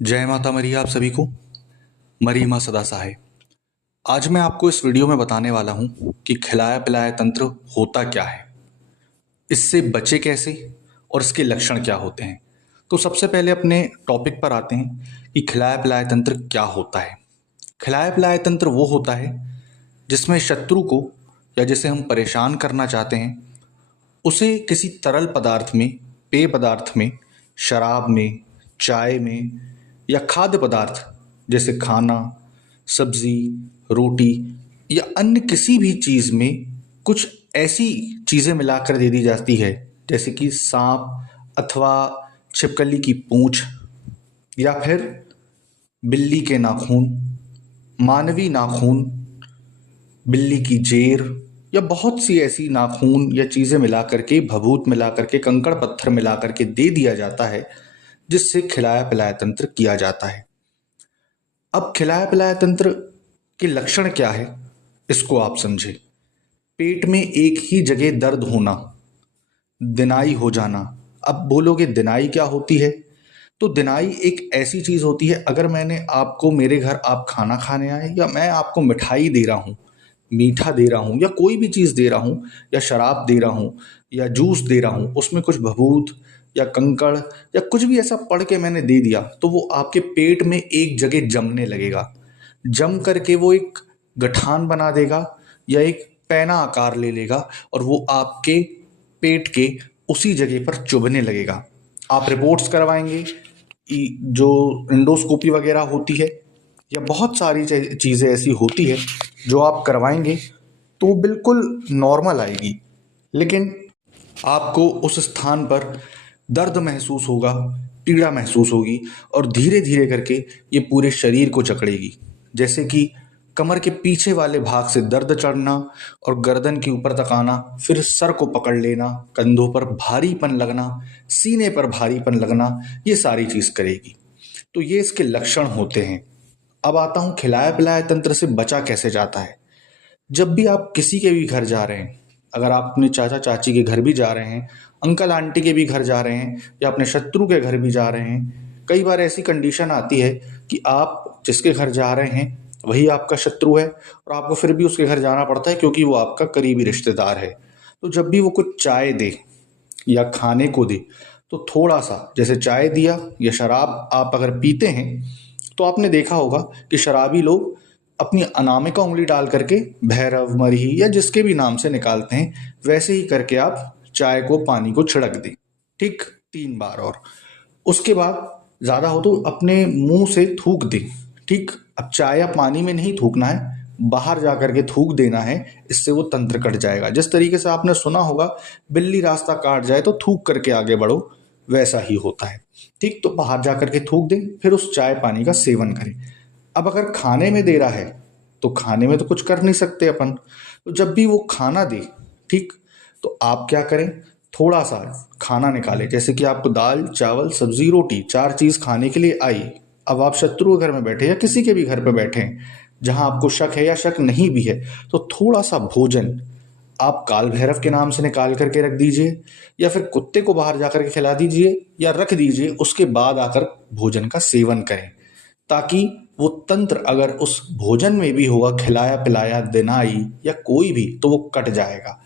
जय माता मरी आप सभी को। मरी माँ सदा सहाय। आज मैं आपको इस वीडियो में बताने वाला हूँ कि खिलाया पिलाया तंत्र होता क्या है, इससे बचे कैसे और इसके लक्षण क्या होते हैं। तो सबसे पहले अपने टॉपिक पर आते हैं कि खिलाया पिलाया तंत्र क्या होता है। खिलाया पिलाया तंत्र वो होता है जिसमें शत्रु को या जिसे हम परेशान करना चाहते हैं उसे किसी तरल पदार्थ में, पेय पदार्थ में, शराब में, चाय में या खाद्य पदार्थ जैसे खाना, सब्जी, रोटी या अन्य किसी भी चीज़ में कुछ ऐसी चीज़ें मिलाकर दे दी जाती है जैसे कि सांप अथवा छिपकली की पूंछ या फिर बिल्ली के नाखून, मानवी नाखून, बिल्ली की जेर या बहुत सी ऐसी नाखून या चीज़ें मिला करके, भभूत मिला करके, कंकड़ पत्थर मिला करके दे दिया जाता है जिससे खिलाया पिलाया तंत्र किया जाता है। अब खिलाया पिलाया तंत्र के लक्षण क्या है इसको आप समझें। पेट में एक ही जगह दर्द होना, दिनाई हो जाना। अब बोलोगे दिनाई क्या होती है? तो दिनाई एक ऐसी चीज़ होती है, अगर मैंने आपको, मेरे घर आप खाना खाने आए या मैं आपको मिठाई दे रहा हूँ, मीठा दे रहा हूँ या कोई भी चीज़ दे रहा हूँ या शराब दे रहा हूँ या जूस दे रहा हूँ, उसमें कुछ भभूत या कंकड़ या कुछ भी ऐसा पढ़ के मैंने दे दिया तो वो आपके पेट में एक जगह जमने लगेगा। जम करके वो एक गठान बना देगा या एक पैना आकार ले लेगा और वो आपके पेट के उसी जगह पर चुभने लगेगा। आप रिपोर्ट्स करवाएंगे, जो इंडोस्कोपी वगैरह होती है या बहुत सारी चीज़ें ऐसी होती है जो आप करवाएंगे तो बिल्कुल नॉर्मल आएगी, लेकिन आपको उस स्थान पर दर्द महसूस होगा, पीड़ा महसूस होगी और धीरे धीरे करके ये पूरे शरीर को जकड़ेगी। जैसे कि कमर के पीछे वाले भाग से दर्द चढ़ना और गर्दन के ऊपर तक आना, फिर सर को पकड़ लेना, कंधों पर भारीपन लगना, सीने पर भारीपन लगना, ये सारी चीज़ करेगी। तो ये इसके लक्षण होते हैं। अब आता हूँ खिलाया पिलाया तंत्र से बचा कैसे जाता है। जब भी आप किसी के भी घर जा रहे हैं, अगर आप अपने चाचा चाची के घर भी जा रहे हैं, अंकल आंटी के भी घर जा रहे हैं या अपने शत्रु के घर भी जा रहे हैं, कई बार ऐसी कंडीशन आती है कि आप जिसके घर जा रहे हैं वही आपका शत्रु है और आपको फिर भी उसके घर जाना पड़ता है क्योंकि वो आपका करीबी रिश्तेदार है। तो जब भी वो कुछ चाय दे या खाने को दे तो थोड़ा सा, जैसे चाय दिया या शराब आप अगर पीते हैं तो आपने देखा होगा कि शराबी लोग अपनी अनामिका उंगली डाल करके भैरव, मरही या जिसके भी नाम से निकालते हैं, वैसे ही करके आप चाय को, पानी को छिड़क दें। ठीक 3 बार। और उसके बाद ज़्यादा हो तो अपने मुंह से थूक दें। ठीक, अब चाय या पानी में नहीं थूकना है, बाहर जा करके थूक देना है, इससे वो तंत्र कट जाएगा। जिस तरीके से आपने सुना होगा बिल्ली रास्ता काट जाए तो थूक करके आगे बढ़ो, वैसा ही होता है। ठीक, तो बाहर जा करके थूक दें, फिर उस चाय पानी का सेवन करें। अब अगर खाने में दे रहा है तो खाने में तो कुछ कर नहीं सकते अपन, तो जब भी वो खाना दे, ठीक, तो आप क्या करें, थोड़ा सा खाना निकालें। जैसे कि आपको दाल, चावल, सब्जी, रोटी 4 चीज़ खाने के लिए आई। अब आप शत्रु के घर में बैठे या किसी के भी घर पे बैठे हैं जहां आपको शक है या शक नहीं भी है, तो थोड़ा सा भोजन आप काल भैरव के नाम से निकाल करके रख दीजिए या फिर कुत्ते को बाहर जाकर के खिला दीजिए या रख दीजिए। उसके बाद आकर भोजन का सेवन करें ताकि वो तंत्र अगर उस भोजन में भी होगा, खिलाया पिलाया दिनाई या कोई भी, तो वो कट जाएगा।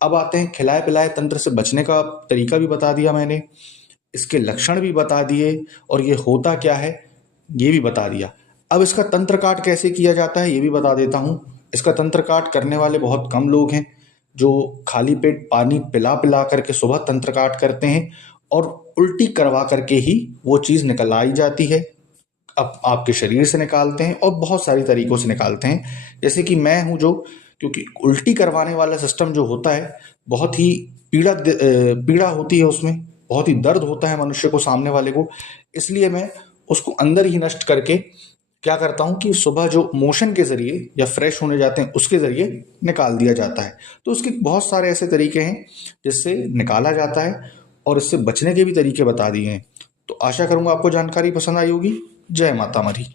अब आते हैं खिलाए पिलाए तंत्र से बचने का तरीका भी बता दिया मैंने, इसके लक्षण भी बता दिए और ये होता क्या है ये भी बता दिया। अब इसका तंत्र काट कैसे किया जाता है ये भी बता देता हूँ। इसका तंत्र काट करने वाले बहुत कम लोग हैं जो खाली पेट पानी पिला पिला करके सुबह तंत्र काट करते हैं और उल्टी करवा करके ही वो चीज़ निकलाई जाती है। अब आपके शरीर से निकालते हैं और बहुत सारी तरीकों से निकालते हैं। जैसे कि मैं हूँ जो, क्योंकि उल्टी करवाने वाला सिस्टम जो होता है बहुत ही पीड़ा होती है, उसमें बहुत ही दर्द होता है मनुष्य को, सामने वाले को। इसलिए मैं उसको अंदर ही नष्ट करके क्या करता हूँ कि सुबह जो मोशन के ज़रिए या फ्रेश होने जाते हैं उसके ज़रिए निकाल दिया जाता है। तो उसके बहुत सारे ऐसे तरीके हैं जिससे निकाला जाता है और इससे बचने के भी तरीके बता दिए हैं। तो आशा करूँगा आपको जानकारी पसंद आई होगी। जय माता मरी।